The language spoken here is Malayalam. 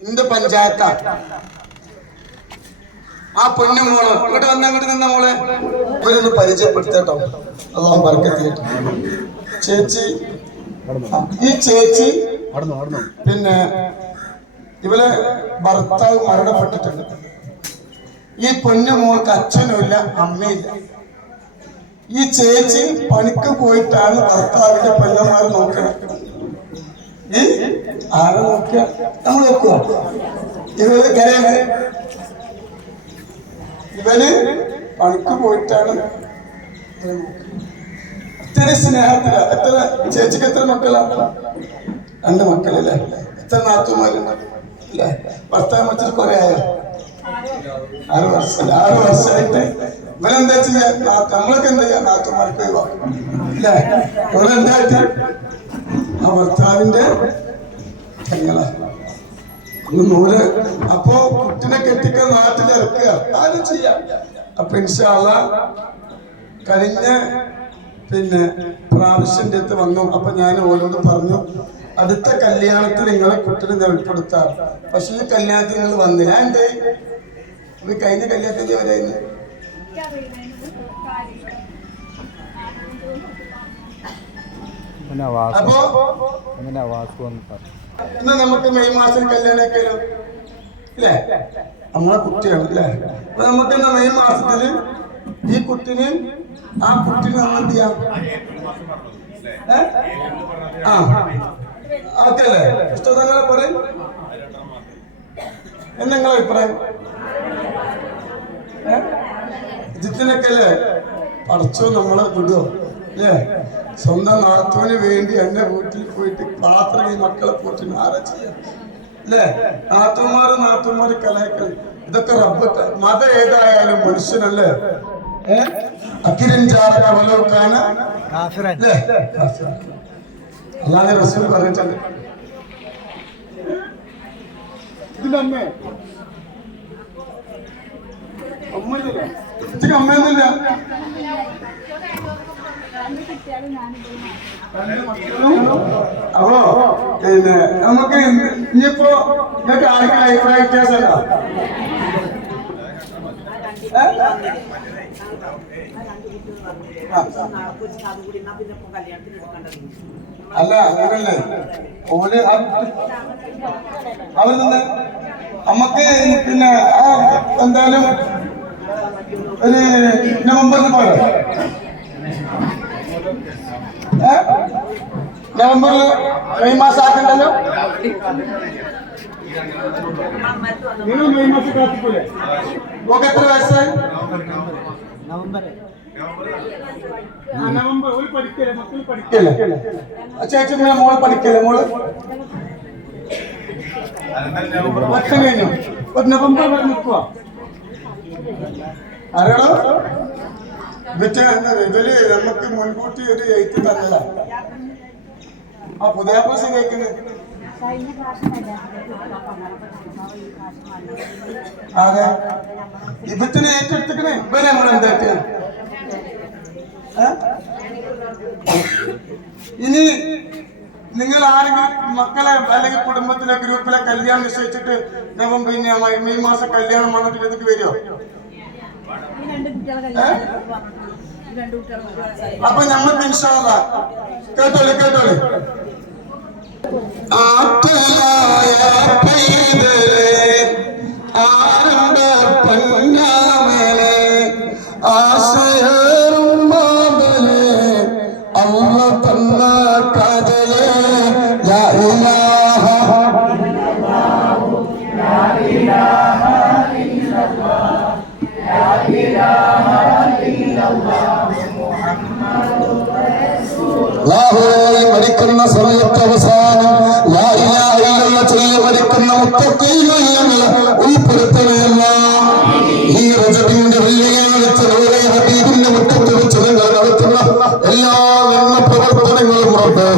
ഇന്റെ പഞ്ചായത്താ? ആ പൊന്നു മോൾ ഇങ്ങോട്ട് വന്ന അങ്ങോട്ട് നിന്ന മോളെ. ഇവരൊന്ന് പരിചയപ്പെടുത്തട്ടോ. അള്ളാഹു ബർക്കത്തിലിട്ട് ചേച്ചി ഈ ചേച്ചി പിന്നെ ഇവളെ ഭർത്താവ് മരണപ്പെട്ടിട്ടുണ്ട്. ഈ പൊന്നു മോൾക്ക് അച്ഛനുമില്ല അമ്മയില്ല. ഈ ചേച്ചി പണിക്ക് പോയിട്ടാണ് ഭർത്താവിന്റെ പെല്ലന്മാർ നോക്കുന്നത് ആരെ നോക്കിയ? നമ്മൾ നോക്കുക ഇവർ കരയാണ് ഇവന് പണിക്ക് പോയിട്ടാണ്. ഇത്തിരി സ്നേഹത്തില. എത്ര ചേച്ചിക്ക് എത്ര മക്കളാ? രണ്ട് മക്കളല്ലേ? എത്ര നാത്തുമാരുണ്ട് അല്ലേ? ഭർത്താവ് മറ്റൊരു കുറെ ആയോ? ആറ് വർഷം ആറ് വർഷമായിട്ട് ഇവരെന്താ ചെയ്യാ? നമ്മളൊക്കെ എന്താ ചെയ്യാ? നാത്തുമാർക്ക് ഒഴിവാക്കും. ആ ഭർത്താവിന്റെ പെങ്ങളാ നൂൽ. അപ്പോ കുട്ടിനെ കെട്ടിക്കാൻ നാട്ടിൽ ഇറക്കുക. ആരും ചെയ്യാം. അപ്പൊ ഇൻഷാല്ല കഴിഞ്ഞ പിന്നെ പ്രാവശ്യന്റെ അടുത്ത് വന്നു. അപ്പൊ ഞാൻ ഓരോട് പറഞ്ഞു അടുത്ത കല്യാണത്തിൽ നിങ്ങളെ കുട്ടിനെ ഞാൻ ഉൾപ്പെടുത്താം പക്ഷെ ഈ കല്യാണത്തിൽ നിങ്ങൾ വന്നില്ല എന്തേ ഇത് കഴിഞ്ഞ കല്യാണത്തിന്റെ വരായിരുന്നു അപ്പോ എന്ന് നമുക്ക് മെയ് മാസം കല്യാണമൊക്കെയാലോ അല്ലേ നമ്മളെ കുട്ടിയാണ് അല്ലേ അപ്പൊ നമുക്ക് എന്നാ മെയ് മാസത്തിൽ ഈ കുട്ടിന് ആ കുട്ടിന് നമ്മൾ എന്ത് ചെയ്യാം? ആ. അതല്ലേ പുസ്തകങ്ങളെ പറയും എന്താ നിങ്ങളെ അഭിപ്രായം? ജിത്തിനൊക്കെ അല്ലേ? പഠിച്ചോ നമ്മളെ വിടുവോ? അല്ലേ? സ്വന്തം നാത്തോന് വേണ്ടി എന്റെ വീട്ടിൽ പോയിട്ട് പാത്രം ഈ മക്കളെ പോറ്റി ആരാ ചെയ്യാം. അല്ലേ? നാത്തുമാര് നാത്തുമാര് കലാക്കൾ ഇതൊക്കെ റബ്ബ് മതം ഏതായാലും മനുഷ്യനല്ലേ? അല്ലാതെ റസൂൽ പറഞ്ഞിട്ടുണ്ട്. ഇതിലമ്മേ അമ്മയില്ല ഇതിന് അമ്മയൊന്നുമില്ല. അപ്പോ പിന്നെ നമുക്ക് ഇനിയിപ്പോ ഇതൊക്കെ ആർക്കും അഭിപ്രായ വ്യത്യാസമല്ല അല്ല അങ്ങനല്ലേ? ഓൽ നിന്ന് നമുക്ക് പിന്നെ ആ എന്തായാലും ഒരു നവംബറിൽ പോലെ? നവംബറിൽ മെയ് മാസം ആക്കണ്ടല്ലോ? നിങ്ങൾ മെയ് മാസം കാത്തിക്കൂലേ? ഓക്കെ എത്ര വയസ്സായി? November November. ഒരു പഠിക്കല്ലേ? മക്കൾ പഠിക്കല്ലേ? ചേച്ചി മോൾ പഠിക്കല്ലേ മോൾ? വർഷം കഴിഞ്ഞു. ഒരു നവംബർ വരെ നിൽക്കുക അറിയണോ എന്നിട്ട് ഇതിൽ നമുക്ക് മുൻകൂട്ടി ഒരു എയ്ത്ത് തന്നല്ല ആ പുതിയ പ്രാവശ്യം കേൾക്കുന്നത് അതെ ഇവത്തിന് ഏറ്റെടുത്തിക്കണേ ഇവരെ നമ്മൾ എന്താക്കിയ ഇനി നിങ്ങൾ ആരെങ്കിലും മക്കളെ അല്ലെങ്കിൽ കുടുംബത്തിലെ ഗ്രൂപ്പിലെ കല്യാണം നിശ്ചയിച്ചിട്ട് നവംബർ പിന്നെ മെയ് മാസം കല്യാണം വന്നിട്ട് ഇതൊക്കെ വരുമോ അപ്പൊ നമ്മൾക്ക് ഇൻഷാല്ല കേട്ടോളെ കേട്ടോളെ. ആറ്റലായ പൈതലേ ആരംഭ പൊന്നാമലേ ആശയേറും മാമലേ അമ്മ തന്ന കഥലേ ലാ ഇലാഹ അല്ലാഹുവേ, മരിക്കുന്ന സമയത്ത് അവസാനം ലാ ഇലാഹ ഇല്ലല്ലാഹ് ചൊല്ലി മരിക്കുന്ന മുത്തഖീങ്ങളിൽ ഉൾപ്പെടുത്തണമല്ല. ഈ റജബിന്റെ വെള്ളിയാഴ്ച നൂറെ ഹബീബിന്റെ മുറ്റത്ത് വെച്ച് നിങ്ങൾ നടത്തുന്ന എല്ലാ നന്മ പ്രവർത്തനങ്ങളും റബ്ബേ